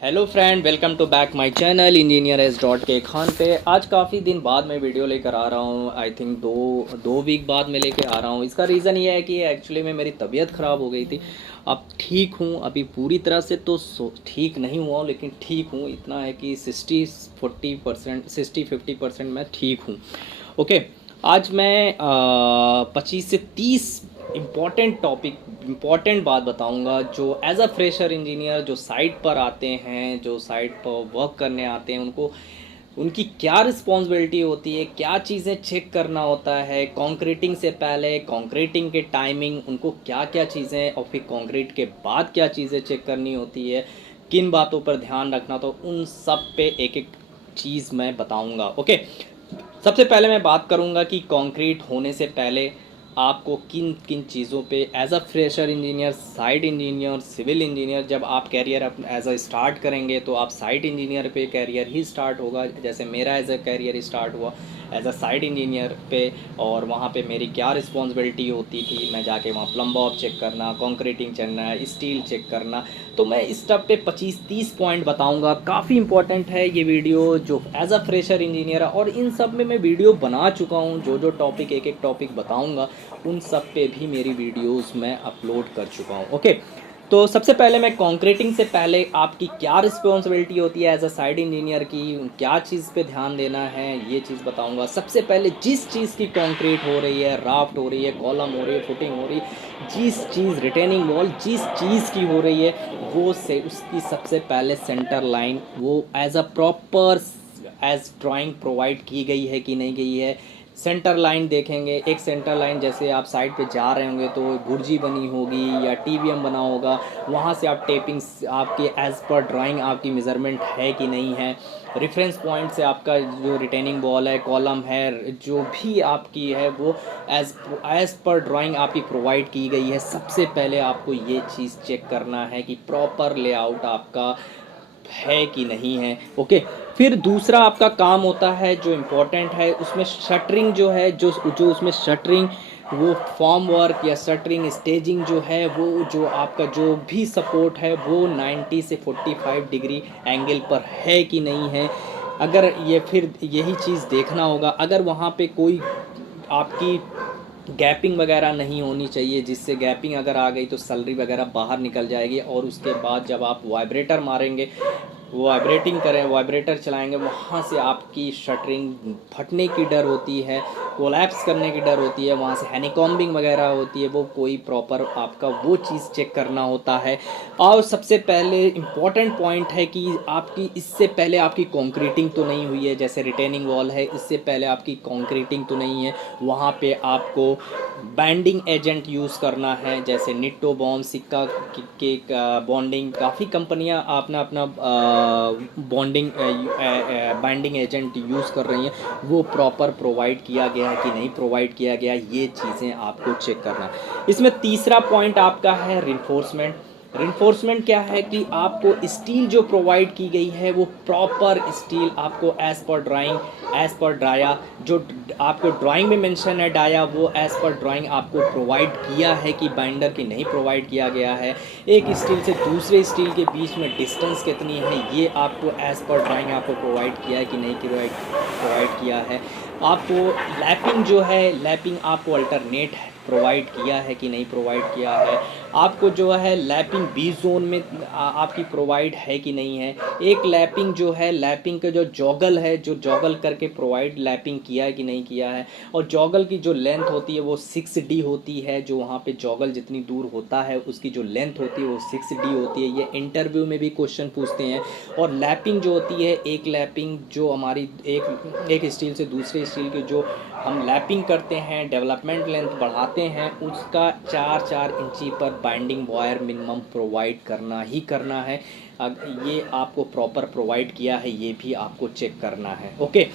Hello friend, welcome to back my channel engineer S dot K Khan पे। आज काफ़ी दिन बाद मैं वीडियो लेकर आ रहा हूँ। आई थिंक दो वीक बाद मैं लेकर आ रहा हूँ। इसका रीज़न ये है कि एक्चुअली में मेरी तबीयत ख़राब हो गई थी। अब ठीक हूँ, अभी पूरी तरह से तो ठीक नहीं हुआ, लेकिन ठीक हूँ। इतना है कि 60-40%, 60-50% मैं ठीक हूँ। ओके, आज मैं 25 से 30 इम्पॉर्टेंट बात बताऊंगा, जो एज अ फ्रेशर इंजीनियर जो साइट पर आते हैं, जो साइट पर वर्क करने आते हैं, उनको उनकी क्या रिस्पॉन्सिबिलिटी होती है, क्या चीज़ें चेक करना होता है कंक्रीटिंग से पहले, कंक्रीटिंग के टाइमिंग, उनको क्या क्या चीज़ें, और फिर कंक्रीट के बाद क्या चीज़ें चेक करनी होती है, किन बातों पर ध्यान रखना, तो उन सब पे एक एक चीज़ मैं बताऊंगा। ओके, सबसे पहले मैं बात करूंगा कि कंक्रीट होने से पहले आपको किन किन चीज़ों पे as a fresher engineer, site engineer, civil engineer, जब आप कैरियर एज अ स्टार्ट करेंगे तो आप साइट इंजीनियर पे कैरियर ही स्टार्ट होगा, जैसे मेरा एज अ कैरियर स्टार्ट हुआ एज अ साइट इंजीनियर पे। और वहाँ पे मेरी क्या रिस्पॉन्सिबिलिटी होती थी, मैं जाके वहाँ प्लम्ब ऑफ चेक करना, कंक्रीटिंग चलना, स्टील चेक करना। तो मैं इस स्टेप पे 25-30 पॉइंट बताऊंगा। काफ़ी इंपॉर्टेंट है ये वीडियो, जो एज अ फ्रेशर इंजीनियर है, और इन सब में मैं वीडियो बना चुका हूँ। जो जो टॉपिक, एक एक टॉपिक बताऊंगा, उन सब पे भी मेरी वीडियोस मैं अपलोड कर चुका हूँ। ओके, तो सबसे पहले मैं कंक्रीटिंग से पहले आपकी क्या रिस्पॉन्सिबिलिटी होती है एज अ साइट इंजीनियर की, क्या चीज़ पे ध्यान देना है, ये चीज़ बताऊंगा। सबसे पहले जिस चीज़ की कंक्रीट हो रही है, राफ्ट हो रही है, कॉलम हो रही है, फुटिंग हो रही है, जिस चीज़ रिटेनिंग वॉल जिस चीज़ की हो रही है, वो से उसकी सबसे पहले सेंटर लाइन वो as a proper as drawing provide की गई है कि नहीं गई है। सेंटर लाइन देखेंगे, एक सेंटर लाइन जैसे आप साइड पे जा रहे होंगे तो गुर्जी बनी होगी या टीवीएम बना होगा, वहाँ से आप टेपिंग आपके एज़ पर ड्राइंग आपकी मेज़रमेंट है कि नहीं है। रेफरेंस पॉइंट से आपका जो रिटेनिंग वॉल है, कॉलम है, जो भी आपकी है, वो एज़ पर ड्राइंग आपकी प्रोवाइड की गई है। सबसे पहले आपको ये चीज़ चेक करना है कि प्रॉपर लेआउट आपका है कि नहीं है। ओके, फिर दूसरा आपका काम होता है जो इम्पोर्टेंट है, उसमें शटरिंग जो है, जो जो उसमें शटरिंग, वो फॉर्म वर्क या शटरिंग स्टेजिंग जो है, वो जो आपका जो भी सपोर्ट है वो 90 से 45 डिग्री एंगल पर है कि नहीं है। अगर ये, फिर यही चीज़ देखना होगा। अगर वहाँ पे कोई आपकी गैपिंग वगैरह नहीं होनी चाहिए, जिससे गैपिंग अगर आ गई तो सैलरी वगैरह बाहर निकल जाएगी। और उसके बाद जब आप वाइब्रेटर मारेंगे, वाइब्रेटिंग करें, वाइब्रेटर चलाएंगे, वहाँ से आपकी शटरिंग फटने की डर होती है, कोलैप्स करने की डर होती है, वहाँ से हैनीकॉम्बिंग वगैरह होती है। वो कोई प्रॉपर आपका वो चीज़ चेक करना होता है। और सबसे पहले इम्पॉर्टेंट पॉइंट है कि आपकी इससे पहले आपकी कंक्रीटिंग तो नहीं हुई है, जैसे रिटेनिंग वॉल है, इससे पहले आपकी कंक्रीटिंग तो नहीं है, वहाँ पे आपको बैंडिंग एजेंट यूज़ करना है, जैसे निट्टो बॉन्ड, सिक्का के बॉन्डिंग। काफ़ी कंपनियां अपना अपना बॉन्डिंग बाइंडिंग एजेंट यूज़ कर रही हैं, वो प्रॉपर प्रोवाइड किया गया है कि नहीं प्रोवाइड किया गया, ये चीज़ें आपको चेक करना है। इसमें तीसरा पॉइंट आपका है रिइंफोर्समेंट। रिइंफोर्समेंट क्या है कि आपको स्टील जो प्रोवाइड की गई है, वो प्रॉपर स्टील आपको as per drawing, as per dia, जो आपको ड्राइंग में मेंशन है डाया, वो एज़ पर ड्राइंग आपको प्रोवाइड किया है कि बाइंडर की नहीं प्रोवाइड किया गया है। एक स्टील से दूसरे स्टील के बीच में डिस्टेंस कितनी है, ये आपको एज़ पर ड्राइंग आपको प्रोवाइड किया है कि नहीं प्रोवाइड किया है। आपको लैपिंग जो है, लैपिंग आपको अल्टरनेट प्रोवाइड किया है कि नहीं प्रोवाइड किया है। आपको जो है लैपिंग बी जोन में आपकी प्रोवाइड है कि नहीं है। एक लैपिंग जो है, लैपिंग का जो जॉगल है, जो जॉगल करके प्रोवाइड लैपिंग किया है कि नहीं किया है। और जॉगल की जो लेंथ होती है वो 6D होती है, जो वहाँ पे जॉगल जितनी दूर होता है उसकी जो लेंथ होती है वो 6D होती है। ये इंटरव्यू में भी क्वेश्चन पूछते हैं। और लैपिंग जो होती है, एक लैपिंग जो हमारी एक स्टील से दूसरे स्टील के जो हम लैपिंग करते हैं, डेवलपमेंट लेंथ बढ़ाते हैं, उसका 4-4 इंची पर बाइंडिंग वायर मिनिमम प्रोवाइड करना ही करना है। ये आपको प्रॉपर प्रोवाइड किया है, ये भी आपको चेक करना है। ओके,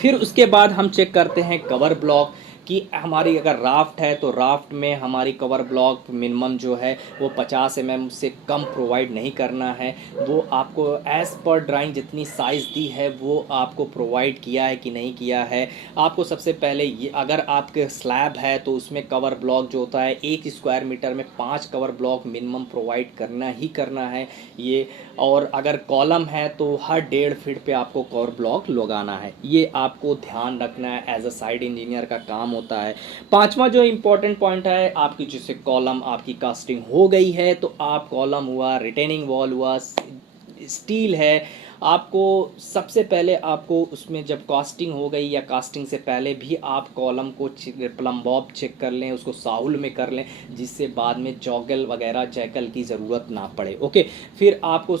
फिर उसके बाद हम चेक करते हैं कवर ब्लॉक, कि हमारी अगर राफ्ट है तो राफ्ट में हमारी कवर ब्लॉक मिनिमम जो है वो 50 mm से कम प्रोवाइड नहीं करना है। वो आपको एज़ पर ड्राइंग जितनी साइज़ दी है वो आपको प्रोवाइड किया है कि नहीं किया है। आपको सबसे पहले ये, अगर आपके स्लैब है तो उसमें कवर ब्लॉक जो होता है 1 स्क्वायर मीटर में 5 कवर ब्लॉक मिनिमम प्रोवाइड करना ही करना है ये। और अगर कॉलम है तो हर 1.5 फीट पे आपको कवर ब्लॉक लगाना है, ये आपको ध्यान रखना है, एज अ साइड इंजीनियर का काम होता है। पांचवा जो इम्पोर्टेंट पॉइंट है, आपकी जैसे कॉलम आपकी कास्टिंग हो गई है तो आप कॉलम हुआ, रिटेनिंग वॉल हुआ, स्टील है, आपको सबसे पहले आपको उसमें जब कास्टिंग हो गई या कास्टिंग से पहले भी आप कॉलम को प्लम बॉब चेक कर लें, उसको साहुल में कर लें, जिससे बाद में जॉगल वगैरह जैकल की ज़रूरत ना पड़े। ओके, फिर आपको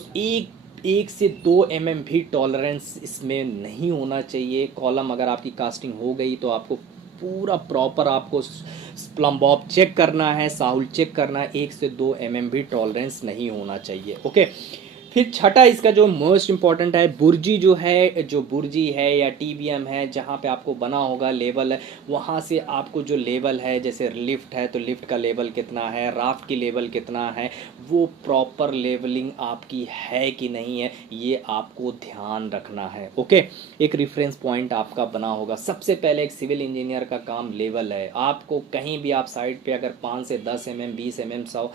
एक से 2 mm भी टॉलरेंस इसमें नहीं होना चाहिए। कॉलम अगर आपकी कास्टिंग हो गई तो आपको पूरा प्रॉपर आपको प्लम बॉब चेक करना है, साहुल चेक करना है, 1 से 2 mm भी टॉलरेंस नहीं होना चाहिए। ओके, फिर छठा इसका जो मोस्ट इम्पॉर्टेंट है, बुर्जी जो है, जो बुर्जी है या टीबीएम है जहाँ पे आपको बना होगा लेवल है, वहाँ से आपको जो लेवल है, जैसे लिफ्ट है तो लिफ्ट का लेवल कितना है, राफ्ट की लेवल कितना है, वो प्रॉपर लेवलिंग आपकी है कि नहीं है, ये आपको ध्यान रखना है। ओके, एक रेफरेंस पॉइंट आपका बना होगा। सबसे पहले एक सिविल इंजीनियर का काम लेवल है। आपको कहीं भी आप साइड पे अगर 5 से 10 mm 20 mm 100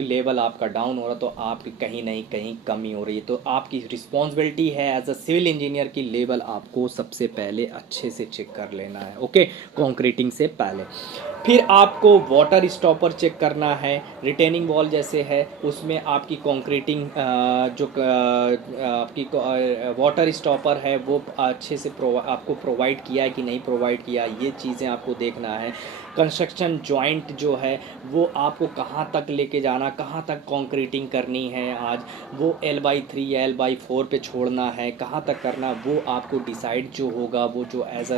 लेवल आपका डाउन हो रहा तो आपकी कहीं नहीं कहीं कमी हो रही है, तो आपकी रिस्पॉन्सिबिलिटी है एज अ सिविल इंजीनियर की लेवल आपको सबसे पहले अच्छे से चेक कर लेना है। ओके, कंक्रीटिंग से पहले। फिर आपको वाटर स्टॉपर चेक करना है। रिटेनिंग वॉल जैसे है उसमें आपकी कंक्रीटिंग जो आपकी वाटर स्टॉपर है वो अच्छे से आपको प्रोवाइड किया है कि नहीं प्रोवाइड किया, ये चीज़ें आपको देखना है। कंस्ट्रक्शन जॉइंट जो है वो आपको कहाँ तक लेके जाना, कहाँ तक कंक्रीटिंग करनी है, आज वो L/3 या L/4 पे छोड़ना है, कहाँ तक करना, वो आपको डिसाइड जो होगा, वो जो एज अ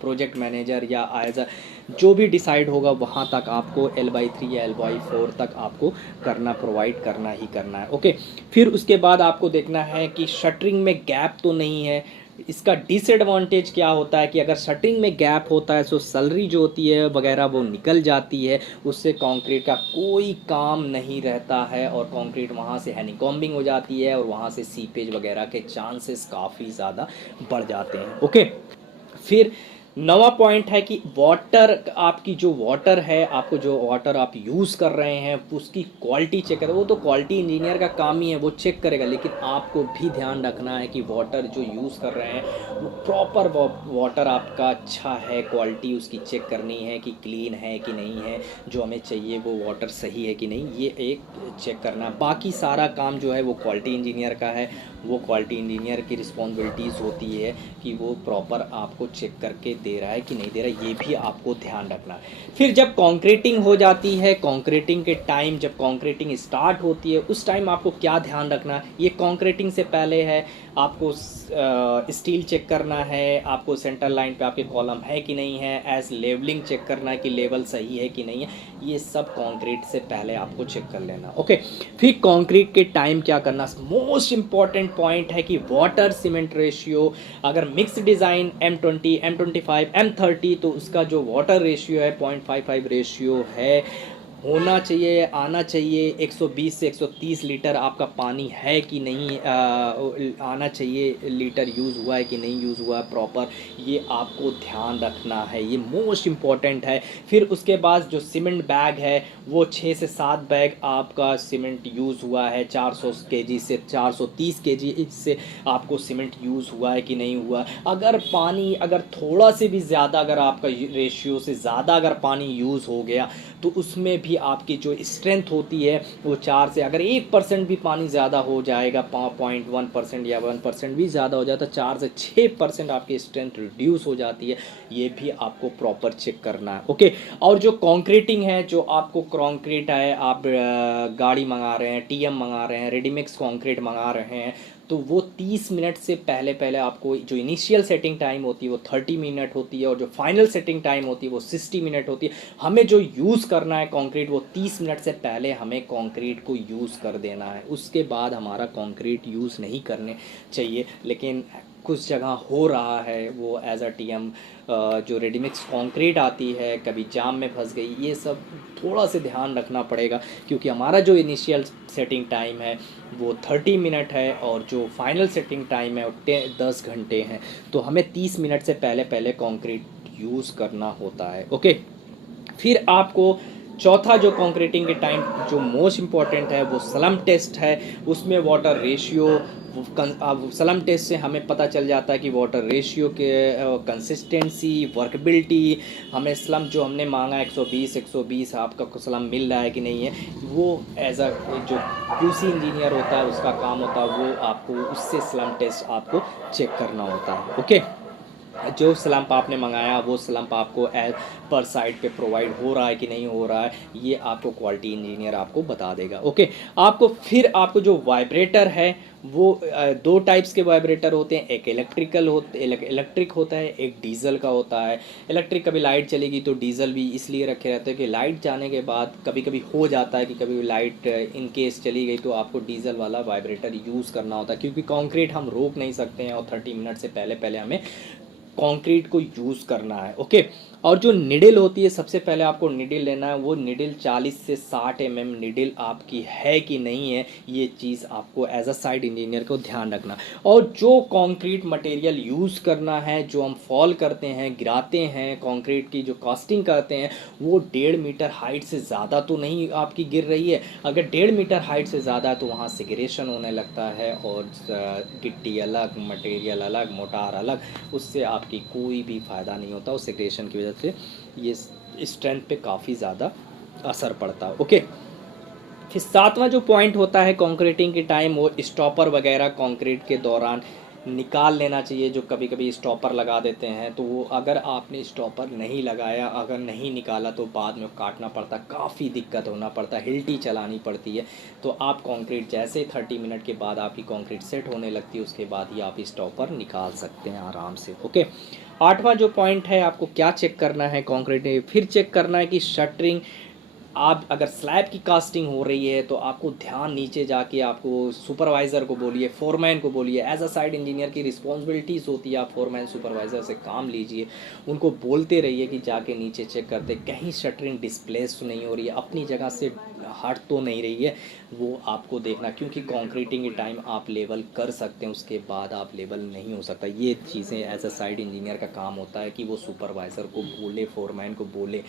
प्रोजेक्ट मैनेजर या एज अ जो भी डिसाइड होगा वहाँ तक आपको L/3 या L/4 तक आपको करना, प्रोवाइड करना ही करना है। ओके, फिर उसके बाद आपको देखना है कि शटरिंग में गैप तो नहीं है। इसका डिसएडवांटेज क्या होता है कि अगर शटरिंग में गैप होता है तो सलरी जो होती है वगैरह वो निकल जाती है, उससे कंक्रीट का कोई काम नहीं रहता है और कंक्रीट वहाँ से हैनिकॉम्बिंग हो जाती है और वहाँ से सीपेज वगैरह के चांसेस काफ़ी ज़्यादा बढ़ जाते हैं। ओके, फिर नवा पॉइंट है कि वाटर, आपकी जो वाटर है, आपको जो वाटर आप यूज़ कर रहे हैं उसकी क्वालिटी चेक करें। वो तो क्वालिटी इंजीनियर का काम ही है, वो चेक करेगा, लेकिन आपको भी ध्यान रखना है कि वाटर जो यूज़ कर रहे हैं वो प्रॉपर वाटर आपका अच्छा है, क्वालिटी उसकी चेक करनी है कि क्लीन है कि नहीं है, जो हमें चाहिए वो वाटर सही है कि नहीं, ये एक चेक करना। बाकी सारा काम जो है वो क्वालिटी इंजीनियर का है, वो क्वालिटी इंजीनियर की रिस्पॉन्सिबिलिटीज़ होती है कि वो प्रॉपर आपको चेक करके दे रहा है कि नहीं दे रहा है, ये भी आपको ध्यान रखना है। फिर जब कंक्रीटिंग हो जाती है, कंक्रीटिंग के टाइम जब कंक्रीटिंग स्टार्ट होती है उस टाइम आपको क्या ध्यान रखना है, ये कंक्रीटिंग से पहले है, आपको स्टील चेक करना है, आपको सेंटर लाइन पे आपके कॉलम है कि नहीं है, एज लेवलिंग चेक करना है कि लेवल सही है कि नहीं है, ये सब कंक्रीट से पहले आपको चेक कर लेना। ओके, फिर कंक्रीट के टाइम क्या करना, मोस्ट इंपॉर्टेंट पॉइंट है कि वाटर सीमेंट रेशियो, अगर mix design M20 M25 M30 तो उसका जो वाटर रेशियो है 0.55 रेशियो है, होना चाहिए, आना चाहिए। 120 से 130 लीटर आपका पानी है कि नहीं, आना चाहिए, लीटर यूज़ हुआ है कि नहीं यूज़ हुआ है प्रॉपर, ये आपको ध्यान रखना है, ये मोस्ट इम्पॉर्टेंट है। फिर उसके बाद जो सीमेंट बैग है वो 6 से 7 बैग आपका सीमेंट यूज़ हुआ है, 400 केजी से 430 केजी इससे आपको सीमेंट यूज़ हुआ है कि नहीं हुआ। अगर पानी अगर थोड़ा से भी ज़्यादा, अगर आपका रेशियो से ज़्यादा अगर पानी यूज़ हो गया तो उसमें भी आपकी जो स्ट्रेंथ होती है वो 4 से, अगर 1% भी पानी ज़्यादा हो जाएगा, 0.1% या 1% भी ज़्यादा हो जाता है, 4 से 6% आपकी स्ट्रेंथ रिड्यूस हो जाती है, ये भी आपको प्रॉपर चेक करना है। ओके, और जो कंक्रीटिंग है, जो आपको कंक्रीट है, आप गाड़ी मंगा रहे हैं, TM मंगा रहे हैं, रेडीमिक्स कंक्रीट मंगा रहे हैं, तो वो 30 मिनट से पहले आपको जो इनिशियल सेटिंग टाइम होती है वो 30 मिनट होती है और जो फाइनल सेटिंग टाइम होती है वो 60 मिनट होती है। हमें जो यूज़ करना है कंक्रीट वो 30 मिनट से पहले हमें कंक्रीट को यूज़ कर देना है, उसके बाद हमारा कंक्रीट यूज़ नहीं करने चाहिए। लेकिन कुछ जगह हो रहा है वो एज अ टीएम, जो रेडीमिक्स कंक्रीट आती है कभी जाम में फंस गई, ये सब थोड़ा सा ध्यान रखना पड़ेगा, क्योंकि हमारा जो इनिशियल सेटिंग टाइम है वो 30 मिनट है और जो फाइनल सेटिंग टाइम है वो 10 घंटे हैं। तो हमें 30 मिनट से पहले पहले कंक्रीट यूज़ करना होता है। ओके, फिर आपको चौथा जो कंक्रीटिंग के टाइम जो मोस्ट इम्पॉर्टेंट है वो स्लम टेस्ट है। उसमें वाटर रेशियो, अब स्लम टेस्ट से हमें पता चल जाता है कि वाटर रेशियो के कंसिस्टेंसी, वर्कबिलिटी, हमें स्लम जो हमने मांगा 120 आपका स्लम मिल रहा है कि नहीं है, वो एज अ जो क्यूसी इंजीनियर होता है उसका काम होता है, वो आपको उससे स्लम टेस्ट आपको चेक करना होता है। ओके, जो स्लम्प आपने मंगाया वो स्लम्प आपको एज पर साइट पे प्रोवाइड हो रहा है कि नहीं हो रहा है, ये आपको क्वालिटी इंजीनियर आपको बता देगा। ओके, आपको फिर आपको जो वाइब्रेटर है वो दो टाइप्स के वाइब्रेटर होते हैं, एक इलेक्ट्रिक होता है, एक डीजल का होता है। इलेक्ट्रिक, कभी लाइट चलेगी तो डीजल भी इसलिए रखे रहते हैं कि लाइट जाने के बाद कभी कभी हो जाता है कि कभी लाइट इन केस चली गई तो आपको डीजल वाला वाइब्रेटर यूज़ करना होता है, क्योंकि कंक्रीट हम रोक नहीं सकते हैं और 30 मिनट से पहले पहले हमें कंक्रीट को यूज़ करना है। ओके, और जो निडल होती है सबसे पहले आपको निडल लेना है, वो निडल 40 से 60 निडल आपकी है कि नहीं है, ये चीज़ आपको एज अ साइट इंजीनियर को ध्यान रखना। और जो कंक्रीट मटेरियल यूज़ करना है, जो हम फॉल करते हैं, गिराते हैं, कंक्रीट की जो कास्टिंग करते हैं, वो 1.5 मीटर हाइट से ज़्यादा तो नहीं आपकी गिर रही है। अगर 1.5 मीटर हाइट से ज़्यादा है तो वहाँ सिगरेशन होने लगता है और गिट्टी अलग, मटेरियल अलग, मोटार अलग, उससे आपकी कोई भी फ़ायदा नहीं होता। उस सिगरेशन की वजह से ये स्ट्रेंथ पे काफ़ी ज़्यादा असर पड़ता है। ओके, फिर सातवां जो पॉइंट होता है कंक्रीटिंग के टाइम, वो स्टॉपर वगैरह कंक्रीट के दौरान निकाल लेना चाहिए। जो कभी कभी स्टॉपर लगा देते हैं तो वो अगर आपने स्टॉपर नहीं लगाया, अगर नहीं निकाला तो बाद में काटना पड़ता, काफ़ी दिक्कत होना पड़ता, हिल्टी चलानी पड़ती है। तो आप कंक्रीट जैसे 30 मिनट के बाद आपकी कंक्रीट सेट होने लगती है, उसके बाद ही आप स्टॉपर निकाल सकते हैं आराम से। ओके, आठवां जो पॉइंट है, आपको क्या चेक करना है कंक्रीट में, फिर चेक करना है कि शटरिंग, आप अगर स्लैब की कास्टिंग हो रही है तो आपको ध्यान नीचे जाके आपको सुपरवाइज़र को बोलिए, फोरमैन को बोलिए, एज अ साइट इंजीनियर की रिस्पॉन्सिबिलिटीज़ होती है, आप फोरमैन सुपरवाइज़र से काम लीजिए, उनको बोलते रहिए कि जाके नीचे चेक करते कहीं शटरिंग डिस्प्लेस तो नहीं हो रही है, अपनी जगह से हट तो नहीं रही है, वो आपको देखना, क्योंकि कंक्रीटिंग के टाइम आप लेवल कर सकते हैं, उसके बाद आप लेवल नहीं हो सकता। ये चीज़ें एज अ साइट इंजीनियर का काम होता है कि वो सुपरवाइज़र को बोले, फोरमैन को बोले,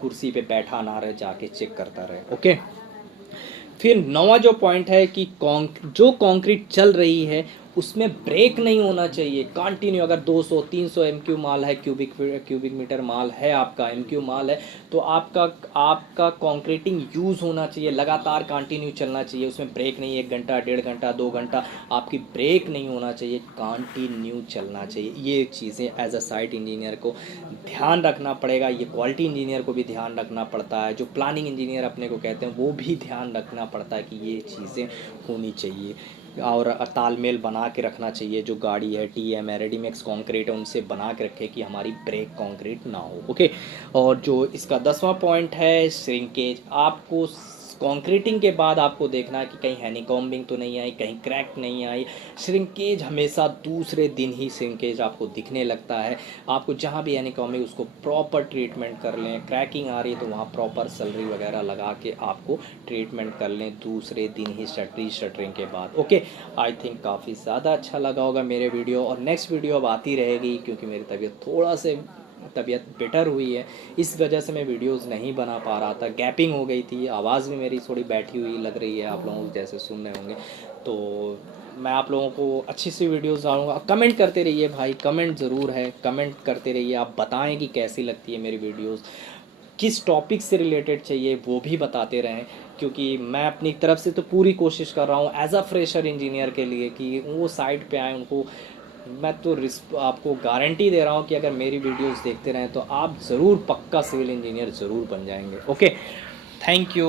कुर्सी पे बैठा ना रहे, जाके चेक करता रहे। ओके, फिर नौवां जो पॉइंट है कि जो कंक्रीट चल रही है उसमें ब्रेक नहीं होना चाहिए कंटिन्यू। अगर 200-300 MQ माल है, क्यूबिक मीटर माल है, आपका MQ माल है, तो आपका कंक्रीटिंग यूज़ होना चाहिए, लगातार कंटिन्यू चलना चाहिए, उसमें ब्रेक नहीं, 1 घंटा, 1.5 घंटा, 2 घंटा आपकी ब्रेक नहीं होना चाहिए, कंटिन्यू चलना चाहिए। ये चीज़ें एज अ साइट इंजीनियर को ध्यान रखना पड़ेगा, ये क्वालिटी इंजीनियर को भी ध्यान रखना पड़ता है, जो प्लानिंग इंजीनियर अपने को कहते हैं वो भी ध्यान रखना पड़ता है कि ये चीज़ें होनी चाहिए, और तालमेल बना के रखना चाहिए। जो गाड़ी है, टीएम है, रेडीमिक्स कंक्रीट है, उनसे बना के रखे कि हमारी ब्रेक कंक्रीट ना हो। ओके, और जो इसका 10वां पॉइंट है श्रिंकेज, आपको कंक्रीटिंग के बाद आपको देखना है कि कहीं हैनीकॉम्बिंग तो नहीं आई, कहीं क्रैक नहीं आई। श्रिंकेज हमेशा दूसरे दिन ही श्रिंकेज आपको दिखने लगता है। आपको जहाँ भी हैनीकॉम्बिंग, उसको प्रॉपर ट्रीटमेंट कर लें, क्रैकिंग आ रही है तो वहाँ प्रॉपर सलरी वगैरह लगा के आपको ट्रीटमेंट कर लें दूसरे दिन ही शटरिंग के बाद। ओके, आई थिंक काफ़ी ज़्यादा अच्छा लगा होगा मेरे वीडियो, और नेक्स्ट वीडियो अब आती रहेगी क्योंकि मेरी तबीयत बेटर हुई है, इस वजह से मैं वीडियोस नहीं बना पा रहा था, गैपिंग हो गई थी, आवाज़ भी मेरी थोड़ी बैठी हुई लग रही है, आप लोगों को जैसे सुन रहे होंगे। तो मैं आप लोगों को अच्छी सी वीडियोस डालूंगा। कमेंट करते रहिए भाई, कमेंट ज़रूर है, कमेंट करते रहिए, आप बताएं कि कैसी लगती है मेरी वीडियोस, किस टॉपिक से रिलेटेड चाहिए वो भी बताते रहें, क्योंकि मैं अपनी तरफ से तो पूरी कोशिश कर रहा हूँ एज अ फ्रेशर इंजीनियर के लिए कि वो साइट पे आए, उनको मैं तो आपको गारंटी दे रहा हूँ कि अगर मेरी वीडियोस देखते रहें तो आप ज़रूर पक्का सिविल इंजीनियर ज़रूर बन जाएंगे। Okay, thank you.